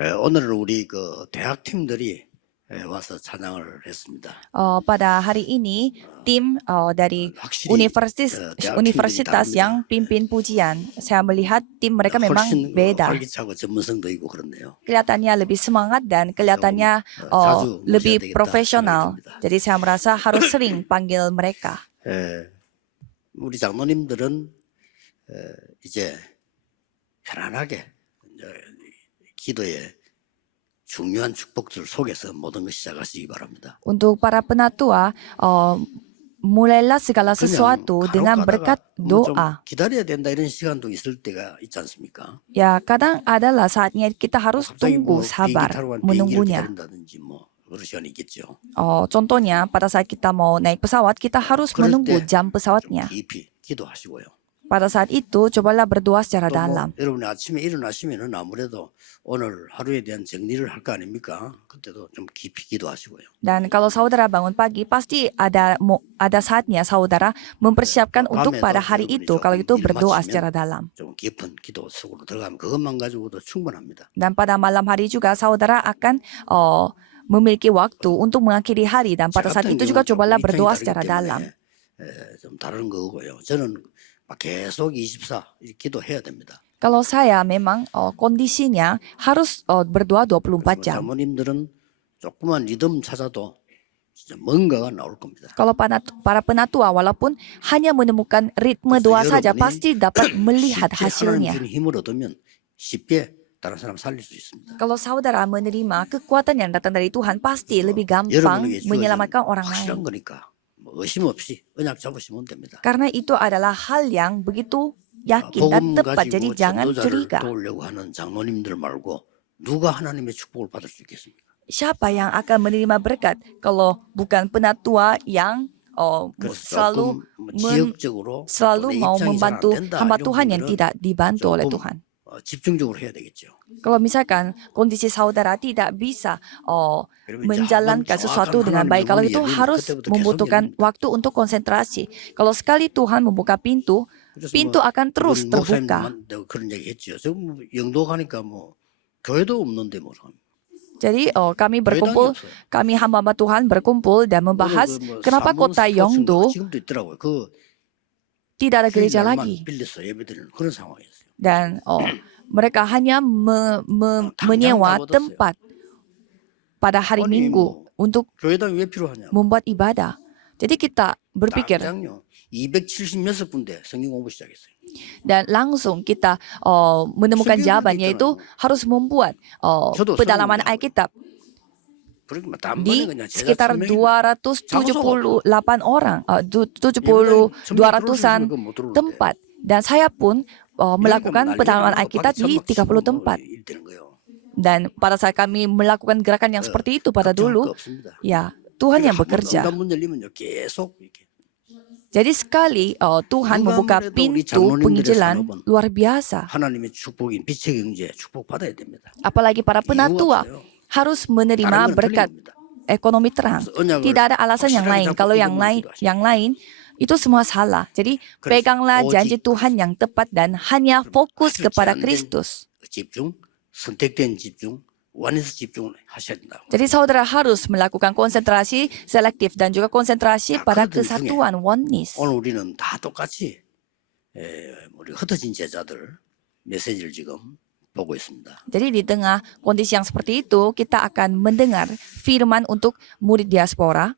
오늘은 우리 그 대학 팀들이 와서 찬양을 했습니다. Pada hari ini tim dari 확실히 대학 팀들이 universitas 다릅니다. yang pimpin pujian, saya melihat tim mereka memang 훨씬 beda. 활기차고 전문성도 있고 그렇네요. Kelihatannya lebih semangat dan kelihatannya 자주 모셔야 lebih 되겠다 profesional. 생각이 듭니다. Jadi saya merasa harus sering panggil mereka. 우리 장로님들은 이제 편안하게 이제 기도에 중요한 축복들 속에서 모든 걸 시작하시기 바랍니다. Untuk para penatua, mulailah segala sesuatu dengan berkat 좀 doa. 기다려야 된다 이런 시간도 있을 때가 있지 않습니까? Ya, kadang adalah saatnya kita harus 갑자기 tunggu 비행기 sabar 타러 간 비행기를 menunggunya. 기다린다든지 뭐 그런 시간이 있겠죠. Contohnya, pada saat kita mau naik pesawat, kita harus 그럴 menunggu 때 jam 좀 pesawatnya. 깊이 기도하시고요. Pada saat itu, cobalah berdoa secara 또 뭐 dalam. 여러분이 아침에 일어나시면은 아무래도 오늘 하루에 대한 정리를 할 거 아닙니까? 그때도 좀 깊이 기도하시고요. Dan kalau saudara bangun pagi, pasti ada saatnya saudara mempersiapkan untuk pada hari itu, kalau itu berdoa secara dalam. 좀 깊은 기도 속으로 들어가면 그것만 가지고도 충분합니다. Dan pada malam hari juga saudara akan memiliki waktu untuk mengakhiri hari, dan pada saat itu juga cobalah berdoa secara dalam. 좀 다른 거고요. 저는 계속 24 기도해야 됩니다. Kalau saya memang kondisinya harus berdoa 24 jam. 장모님들은 조그만 리듬 찾아도 진짜 뭔가가 나올 겁니다. Kalau para penatua walaupun hanya menemukan ritme doa saja pasti dapat melihat hasilnya. 하나님 주는 힘을 얻으면 쉽게 다른 사람 살릴 수 있습니다. Kalau saudara menerima kekuatan yang datang dari Tuhan, pasti lebih gampang menyelamatkan orang lain. 확실한 거니까 뭐 의심 없이 언약 잡으시면 됩니다. Karena itu adalah hal yang begitu yakin dan 복음 tepat, jadi 가지고 jangan 전도자를 curiga. 도우려고 하는 장로님들 말고 누가 하나님의 축복을 받을 수 있겠습니까? Siapa yang akan menerima berkat kalau bukan penatua yang 그래서 지역적으로 selalu mau membantu hamba Tuhan yang tidak dibantu oleh 조금 Tuhan. 집중적으로 해야 되겠죠. Kalau misalkan kondisi saudara tidak bisa menjalankan sesuatu dengan baik, kalau itu harus membutuhkan waktu untuk konsentrasi. Kalau sekali Tuhan membuka pintu, pintu akan terus terbuka. 그런 얘기 했죠. 저 영도 가니까 뭐 교회도 없는데 뭐. Jadi kami berkumpul, kami hamba-hamba Tuhan berkumpul dan membahas kenapa kota Yeongdo 지금도 있더라고요. 그 tidak ada gereja lagi. 빌려서 예배드리는 그런 상황이었어요. Dan mereka hanya menyewa tempat pada hari Minggu untuk 교회당 왜 필요하냐? membuat ibadah. Jadi kita berpikir 당장요. 276군데 성경 공부 시작했어요. dan langsung kita menemukan jawaban, yaitu harus membuat pedalaman Alkitab di sekitar 278 orang, 200-an tempat. Dan saya pun melakukan pedalaman Alkitab di 30 tempat. Dan pada saat kami melakukan gerakan yang seperti itu pada dulu, ya Tuhan yang bekerja. Jadi sekali Tuhan membuka pintu penginjilan luar biasa. Apalagi para penatua harus menerima berkat ekonomi terang. Tidak ada alasan yang lain. Kalau yang lain itu semua salah. Jadi peganglah janji Tuhan yang tepat dan hanya fokus kepada Kristus. Jadi saudara harus melakukan konsentrasi selektif dan juga konsentrasi pada kesatuan oneness. 오늘 우리는 다 똑같이 우리 흩어진 제자들 메시지를 지금 보고 있습니다. Jadi di tengah kondisi yang seperti itu, kita akan mendengar firman untuk murid diaspora.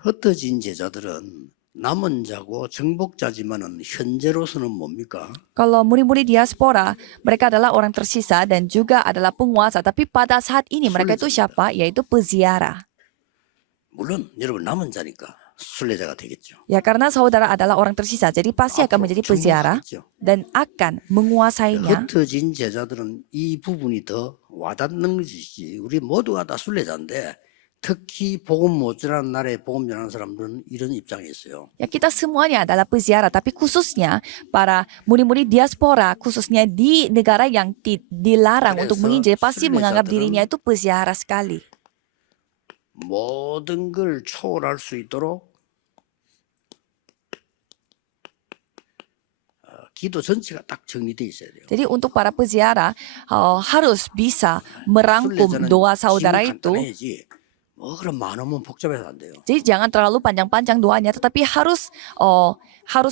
흩어진 제자들은 남은 자고 정복자지만은 현재로서는 뭡니까? Kalau murid-murid diaspora, mereka adalah orang tersisa dan juga adalah penguasa. Tapi pada saat ini mereka itu siapa? Yaitu peziarah. 물론 여러분 남은 자니까 순례자가 되겠죠. Ya, karena saudara adalah orang tersisa, jadi pasti akan menjadi peziarah dan akan menguasainya. 흩어진 제자들은 이 부분이 더 와닿는 것이지. 우리 모두가 다 순례자인데 특히 복음 못 전하는 나라에 복음 전하는 사람들은 이런 입장에 있어요. Ya, kita semuanya adalah peziarah, tapi khususnya para murid-murid diaspora, khususnya di negara yang dilarang untuk menginjil, pasti menganggap dirinya itu peziarah sekali. 모든 걸 초월할 수 있도록 기도 전체가 딱 정리돼 있어야 돼요. Jadi untuk para peziarah harus bisa merangkum 순례자는 doa saudara 기분 itu. 간단해야지. 뭐 그럼 많으면 복잡해서 안 돼요. Jadi jangan terlalu panjang-panjang doanya, tetapi harus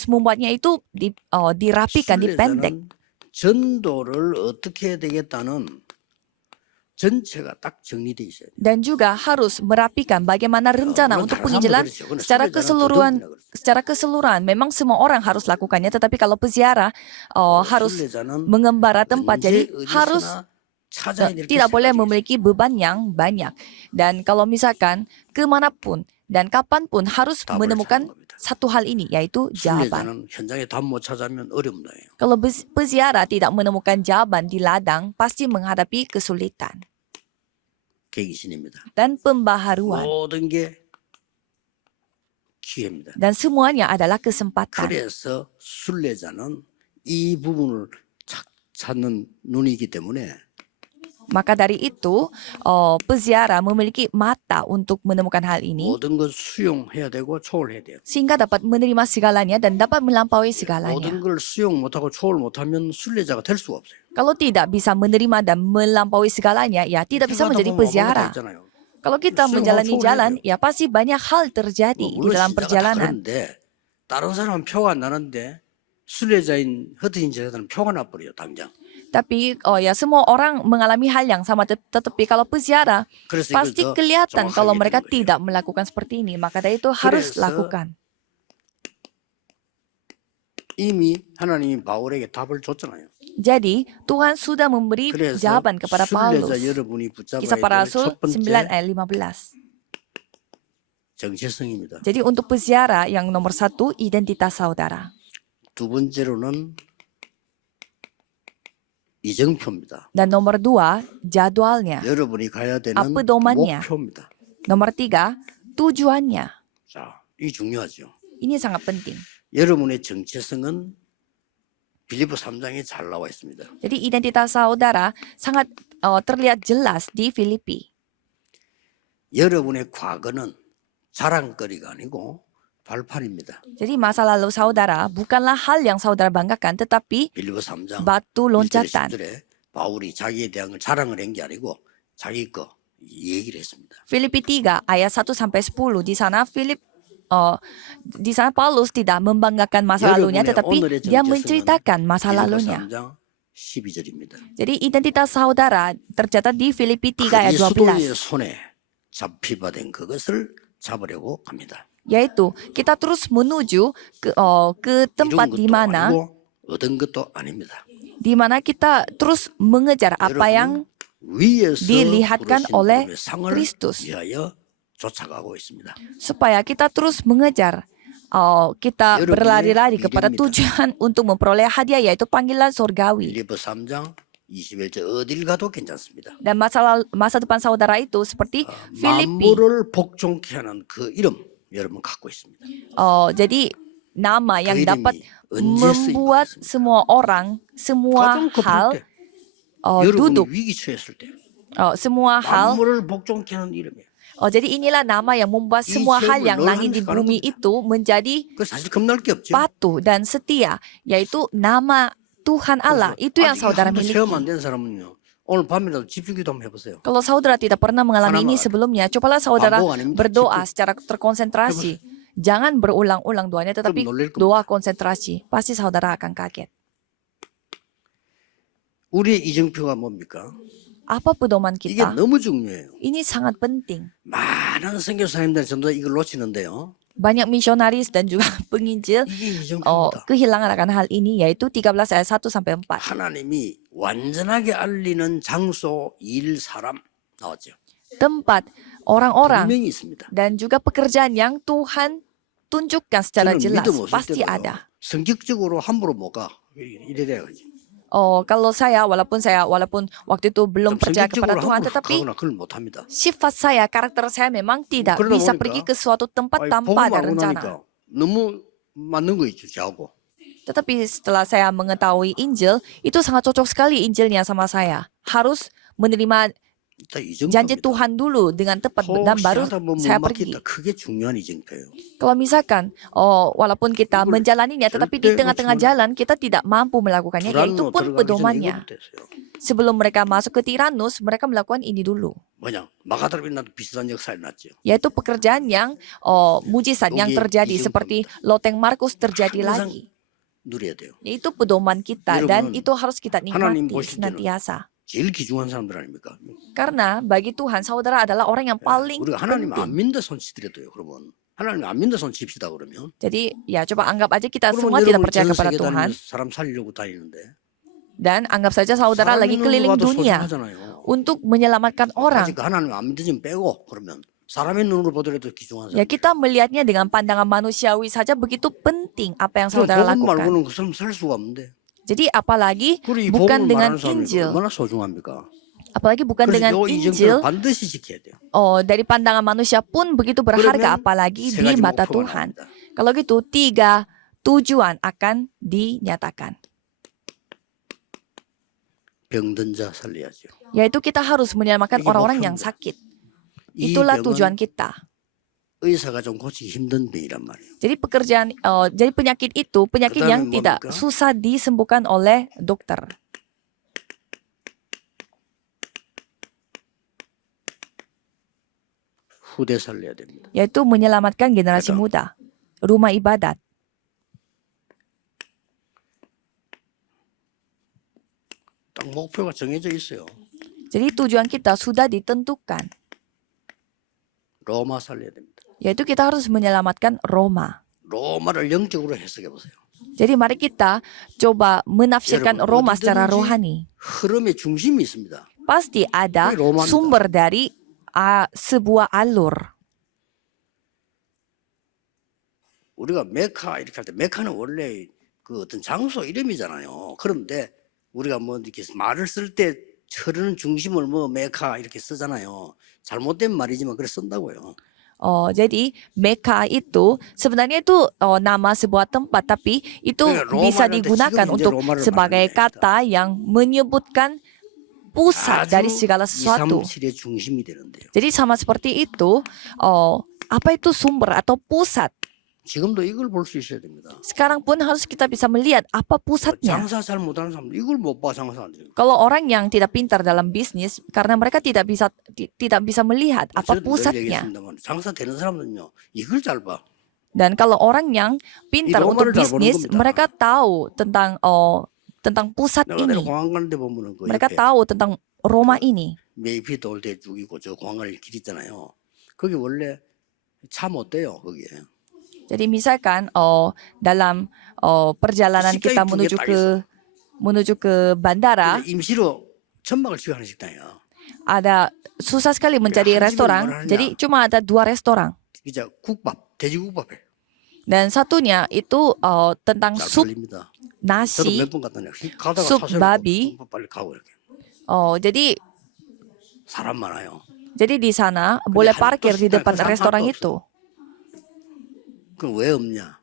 membuatnya itu dirapikan, dipendek. 순례자는 전도를 어떻게 해야 되겠다는 전체가 딱 정리돼 있어야 돼요. Dan juga harus merapikan bagaimana rencana 물론 untuk 다른 penginjilan 사람도 그렇죠. secara 순례자는 keseluruhan. 더더욱이나 그렇죠. Secara keseluruhan, memang semua orang harus lakukannya, tetapi kalau peziarah harus 순례자는 mengembara tempat, jadi 언제 harus 어디서나 찾아야 될 게 tidak 세 boleh 가지가 memiliki beban yang banyak. Dan kalau misalkan kemanapun dan kapanpun harus 답을 menemukan 찾는 겁니다. satu hal ini, yaitu 순례자는 jawaban. 현장에 답 못 찾으면 어렵나요? Kalau peziarah tidak menemukan jawaban di ladang, pasti menghadapi kesulitan 계기신입니다. dan pembaharuan. 모든 게 기회입니다. Dan semuanya adalah kesempatan. 그래서 순례자는 이 부분을 찾는 눈이기 때문에 Maka dari itu, peziarah memiliki mata untuk menemukan hal ini, 모든 걸 수용해야 되고 초월해야 돼요. sehingga dapat menerima segalanya dan dapat melampaui 모든 segalanya. 걸 수용 못하고 초월 못하면 순례자가 될 수가 없어요. Kalau tidak bisa menerima dan melampaui segalanya, ya tidak bisa 하다 menjadi 보면 아무것도 peziarah. 있잖아요. Kalau kita 수용하고 menjalani 초월해야 jalan, 돼요. ya pasti banyak hal terjadi di 물론 dalam 신자가 다 perjalanan. 그런데 다른 사람은 표가 안 나는데 순례자인 흩어진 제자들은 표가 나버려요 당장. Tapi ya semua orang mengalami hal yang sama, tetapi kalau peziarah 그래서 pasti 이걸 더 kelihatan kalau 정확하게 mereka 되는 거예요. tidak melakukan seperti ini. Maka dari itu harus 그래서 lakukan. 이미 하나님이 바울에게 답을 줬잖아요. Jadi Tuhan sudah memberi 그래서 jawaban kepada Paulus. 순례자 여러분이 Kisah 붙잡아야 para 될 Rasul 첫 9 번째 ayat 15. 정체성입니다. Jadi untuk peziarah yang nomor 1, identitas saudara. 두 번째로는 이정표입니다. Dan nomor 2, jadwalnya. 여러분이 가야 되는 Apa domannya? 목표입니다. Nomor 3, tujuannya. 자, 이 중요하죠. Ini sangat penting. 여러분의 정체성은 빌립보 3장에 잘 나와 있습니다. Jadi identitas saudara sangat terlihat jelas di Filipi. 여러분의 과거는 자랑거리가 아니고 발판입니다. Jadi masa lalu saudara bukanlah hal yang saudara banggakan, tetapi 빌립보 3장 batu 1절에 loncatan. 10절에 바울이 자기에 대한 걸 자랑을 한 게 아니고 자기 거 얘기를 했습니다. Filipi 3 ayat 1 sampai 10 di sana di sana Paulus tidak membanggakan masa lalunya, 여러분의 tetapi 오늘의 dia 정체성은 menceritakan masa 빌립보 lalunya. 3장 12절입니다. Jadi identitas saudara tercatat di Filipi 3 ayat 그리스도의 12. 손에 잡히받은 그것을 잡으려고 합니다. Yaitu kita terus menuju ke tempat 이룬 di 것도 mana 아니고 얻은 것도 아닙니다. kita terus mengejar apa yang 위에서 dilihatkan 부르신 oleh 분의 상을 Kristus. 위하여 쫓아가고 있습니다. supaya kita terus mengejar, kita 여러분의 berlari-lari kepada 미래입니다. tujuan untuk memperoleh hadiah, yaitu panggilan surgawi. 빌립보 3장 21절 어딜 가도 괜찮습니다. Dan masa depan saudara itu seperti Filipi. 만물을 복종케 하는 그 이름 여러분 갖고 있습니다. Jadi nama yang 이름이 dapat 언제 membuat 쓰임받았습니까? semua orang, semua 가장 급할 hal 때 여러분이 duduk, 위기 처했을 때 semua hal. 만물을 복종케 하는 이름이에요. Jadi inilah nama yang membuat semua hal yang langit di bumi itu menjadi 그 사실 겁날 게 없죠. patuh dan setia, yaitu nama Tuhan Allah. Itu yang 아직 saudara 한번 miliki. 체험 안 된 사람은요. 오늘 밤이라도 집중기도 한번 해보세요. Kalau saudara tidak pernah mengalami ini Hanaman. sebelumnya, cobalah saudara Bambu anim, berdoa cukup. secara terkonsentrasi. Jangan berulang-ulang doanya, tetapi 놀랄 겁니다. doa konsentrasi. Pasti saudara akan kaget. 우리의 이정표가 뭡니까? Apa pedoman 이게 kita? 너무 중요해요. Ini sangat penting. 많은 선교사님들 전부 다 이걸 놓치는데요. Banyak misionaris dan juga penginjil 이게 이정표입니다. kehilangan akan hal ini, yaitu 13 ayat 1 sampai 4. 하나님이 완전하게 알리는 장소, 일, 사람 나왔죠. Tempat, orang-orang, 분명히 있습니다. dan juga pekerjaan yang Tuhan tunjukkan secara 저는 jelas. 믿음 없을 Pasti 때도요. ada. 성격적으로 함부로 못 가. 이래 돼야지. Kalau walaupun waktu itu belum percaya kepada Tuhan, tetapi 가거나 그걸 못 합니다. sifat saya, karakter saya memang tidak 그러다 bisa 보니까 pergi ke suatu tempat 아니, tanpa 복음 ada 알고 rencana. 나니까 너무 맞는 거 있죠, 저하고. Tetapi setelah saya mengetahui Injil, itu sangat cocok sekali Injilnya sama saya. Harus menerima janji Tuhan dulu dengan tepat dan baru saya pergi. 그게 중요한 이정표예요. Kalau misalkan, walaupun kita menjalaninya, tetapi di tengah-tengah jalan kita tidak mampu melakukannya, yaitu pun pedomannya. Sebelum mereka masuk ke Tiranus, mereka melakukan ini dulu. 뭐냐? 마가다비나도 비슷한 역사를 났죠. Yaitu pekerjaan yang mujizat yang terjadi seperti loteng Markus terjadi lagi. 누려야 돼요. Itu pedoman kita dan itu harus kita nikmati senantiasa. 제일 귀중한 사람들 아닙니까? Karena bagi Tuhan saudara adalah orang yang paling 우리가 하나님 안 penting. 믿는 손 치더라도요. 그러면 하나님 안 믿는 손 칩시다 그러면. Jadi ya coba anggap aja kita semua 그러면 tidak 여러분 percaya 전 kepada 세계 Tuhan 다니면서 사람 살리려고 다니는데 dan anggap saja saudara 사람 lagi 있는 keliling 눈으로 봐도 dunia 소중하잖아요. untuk menyelamatkan orang. 아직 하나님 안 믿으면 빼고 그러면 사람의 눈으로 보더라도 귀중한 Ya 사람. kita melihatnya dengan pandangan manusiawi saja begitu penting apa yang 그럼 saudara 복음 lakukan. 말고는 그 사람 살 수가 없는데. Jadi apalagi 그리고 이 bukan 복음을 dengan 말하는 사람이 Injil, 얼마나 소중합니까? apalagi bukan dengan 그래서 이 Injil, 이정표를 반드시 지켜야 돼요. dari pandangan manusia pun begitu berharga, 그러면 apalagi 세 di 가지 mata 목표가 Tuhan. 나옵니다. Kalau gitu 3 tujuan akan dinyatakan. 병든 자 살려야죠. Yaitu kita harus menyelamatkan 이게 orang-orang yang 목표입니다. sakit. 이 Itulah 병은 tujuan kita. 의사가 좀 고치기 힘든 병이란 말이에요. Jadi penyakit itu penyakit 그다음에 yang tidak 뭡니까? susah disembuhkan oleh dokter. 후대 살려야 됩니다. Yaitu menyelamatkan generasi Betul. muda. Rumah ibadat. 딱 목표가 정해져 있어요. Jadi tujuan kita sudah ditentukan. 로마 살려야 됩니다. Yaitu kita harus menyelamatkan Roma. 로마를 영적으로 해석해 보세요. Jadi mari kita coba menafsirkan 여러분, Roma secara 어디든지 rohani. 흐름의 중심이 있습니다. Pasti ada Ini Romanya. sumber dari sebuah alur. 우리가 메카 이렇게 할 때 메카는 원래 그 어떤 장소 이름이잖아요. 그런데 우리가 뭐 이렇게 말을 쓸 때 흐르는 중심을 뭐 메카 이렇게 쓰잖아요. 잘못된 말이지만 그래 쓴다고요. Jadi Mekah itu sebenarnya itu nama sebuah tempat, tapi itu 그러니까 bisa 로마를 digunakan 지금 이제 untuk 로마를 sebagai 말하는 겁니다. kata yang menyebutkan pusat dari 아주 segala sesuatu. 237의 중심이 되는데요. Jadi sama seperti itu, apa itu sumber atau pusat? 지금도 이걸 볼 수 있어야 됩니다. Sekarang pun harus kita bisa melihat apa pusatnya. 장사 잘 못하는 사람 이걸 못 봐 장사 안 돼요. Kalau orang yang tidak pintar dalam bisnis, karena mereka tidak bisa melihat apa 저도 늘 pusatnya. 얘기했습니다만 장사 되는 사람은요 이걸 잘 봐. Dan kalau orang yang pintar 이 untuk 로마를 잘 보는 bisnis, 겁니다. mereka tahu tentang pusat 내가 ini. 공항 가는데 보면은 그 Mereka 옆에 tahu tentang Roma ini. 메이피 돌 대죽이고 저 공항 갈 길 있잖아요. 거기 원래 차 못 돼요 거기에. Jadi misalkan dalam perjalanan 식당이 kita 두개 딱 menuju ke bandara, 근데 임시로 천막을 지어하는 식당이야. ada susah sekali mencari 한 집에 restoran. 뭘 하느냐? Jadi cuma ada 2 restoran. 이제 국밥, 돼지국밥에 Dan satunya itu tentang 잘 sup 팔립니다. 저도 nasi. 몇 번 갔다냐. 가다가 숲 차 세우고 바비. 빨리 가고 이렇게. Jadi 사람 많아요. di sana boleh 한 parkir di 식당에 depan 그 사람 restoran 하나도 itu. 그럼 왜 없냐?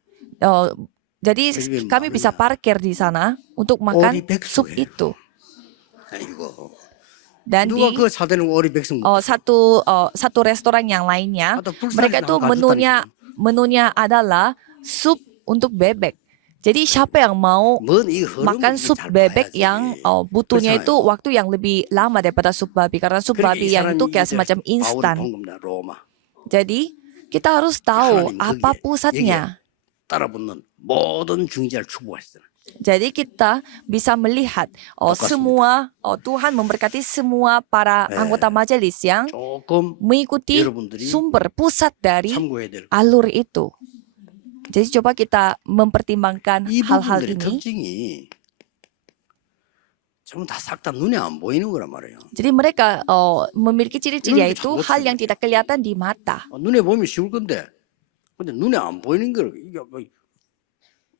Jadi 집에 kami bisa 많으냐? parkir di sana untuk makan 오리 백숙이에요. sup itu. 아이고. Dan 누가 di 그거 사대는 오리 백숙 satu restoran yang lainnya, atau 불쌍히 mereka itu 나가줬다니까. menunya adalah sup untuk bebek. Jadi siapa yang mau 뭔이 흐름을 makan 이렇게 sup 잘 bebek 봐야지. yang butuhnya itu 그렇잖아요. waktu yang lebih lama daripada sup babi, karena sup 그러니까 babi 이 yang 사람이 itu kayak 이제 semacam 바울을 instan. 본 겁니다. 로마. Jadi kita harus tahu 하나님 apa 거기에 pusatnya. 따라붙는 모든 중재를 축복하시잖아요. Jadi kita bisa melihat semua Tuhan memberkati semua para anggota majelis yang 조금 mengikuti 여러분들이 sumber pusat dari 참고해야 될 alur itu. Jadi coba kita mempertimbangkan 이 hal-hal 부분들의 ini. 특징이 전부 다 싹 다 눈에 안 보이는 거란 말이에요. Jadi mereka memiliki ciri-ciri 이런 게 yaitu 참 hal 멋지네. yang tidak kelihatan di mata. 눈에 보면 쉬울 건데, 근데 눈에 안 보이는 걸 이게 뭐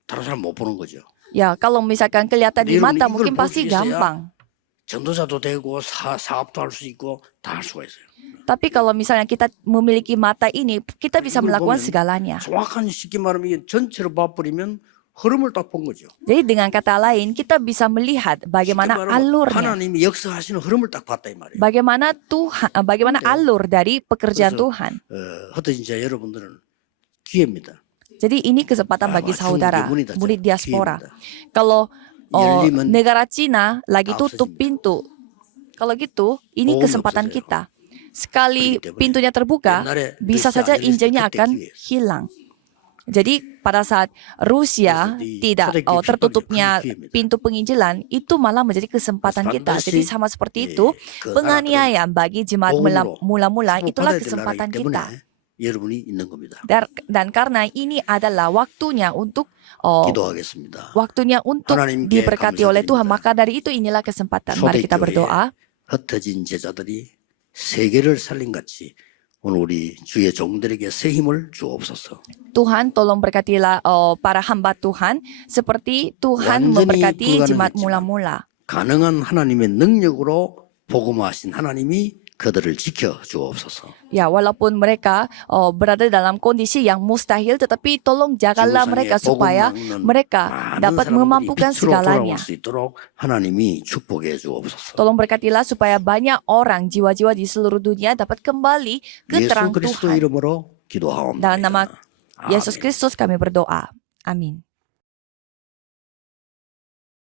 다른 사람 못 보는 거죠. Ya, kalau misalkan kelihatan di 여러분, mata 이걸 mungkin 볼 pasti 수 있어야 gampang. 전도자도 되고 사업도 할 수 있고 다 할 수가 있어요. Tapi kalau misalnya kita memiliki mata ini, kita bisa 이걸 melakukan 보면 segalanya. 정확한 쉽게 말하면 이게 전체로 봐버리면 흐름을 딱 본 거죠. Jadi dengan kata lain kita bisa melihat bagaimana 쉽게 말하면 alurnya. 하나님이 역사하시는 흐름을 딱 봤다 이 말이에요. Bagaimana alur dari pekerjaan 그래서 Tuhan. 흩어진 자 여러분들은 기회입니다. Jadi ini kesempatan bagi saudara, murid diaspora. Kalau negara Cina lagi tutup pintu, kalau gitu ini kesempatan kita. Sekali pintunya terbuka, bisa saja Injilnya akan hilang. Jadi pada saat Rusia tidak tertutupnya pintu penginjilan, itu malah menjadi kesempatan kita. Jadi sama seperti itu, penganiayaan bagi jemaat mula-mula itulah kesempatan kita. 여러분이 있는 겁니다. Dan karena ini adalah waktunya untuk 기도하겠습니다. diberkati oleh Tuhan, maka dari itu inilah kesempatan. Mari kita berdoa. 흩어진 제자들이 세계를 살린 같이 오늘 우리 주의 종들에게 새 힘을 주옵소서. Tuhan tolong berkatilah para hamba Tuhan seperti Tuhan memberkati jemaat mula-mula. 가능한 하나님의 능력으로 복음하신 하나님이 그들을 지켜 주옵소서. Ya, walaupun mereka berada dalam kondisi yang mustahil, tetapi tolong jagalah mereka supaya mereka dapat memampukan segalanya. 하나님이 축복해 주옵소서. Tolong berkatilah supaya banyak orang, jiwa-jiwa di seluruh dunia dapat kembali ke terang 예수 그리스도 Tuhan. 이름으로 기도하옵나이다. Dalam nama Yesus 아멘. Kristus kami berdoa. Amin.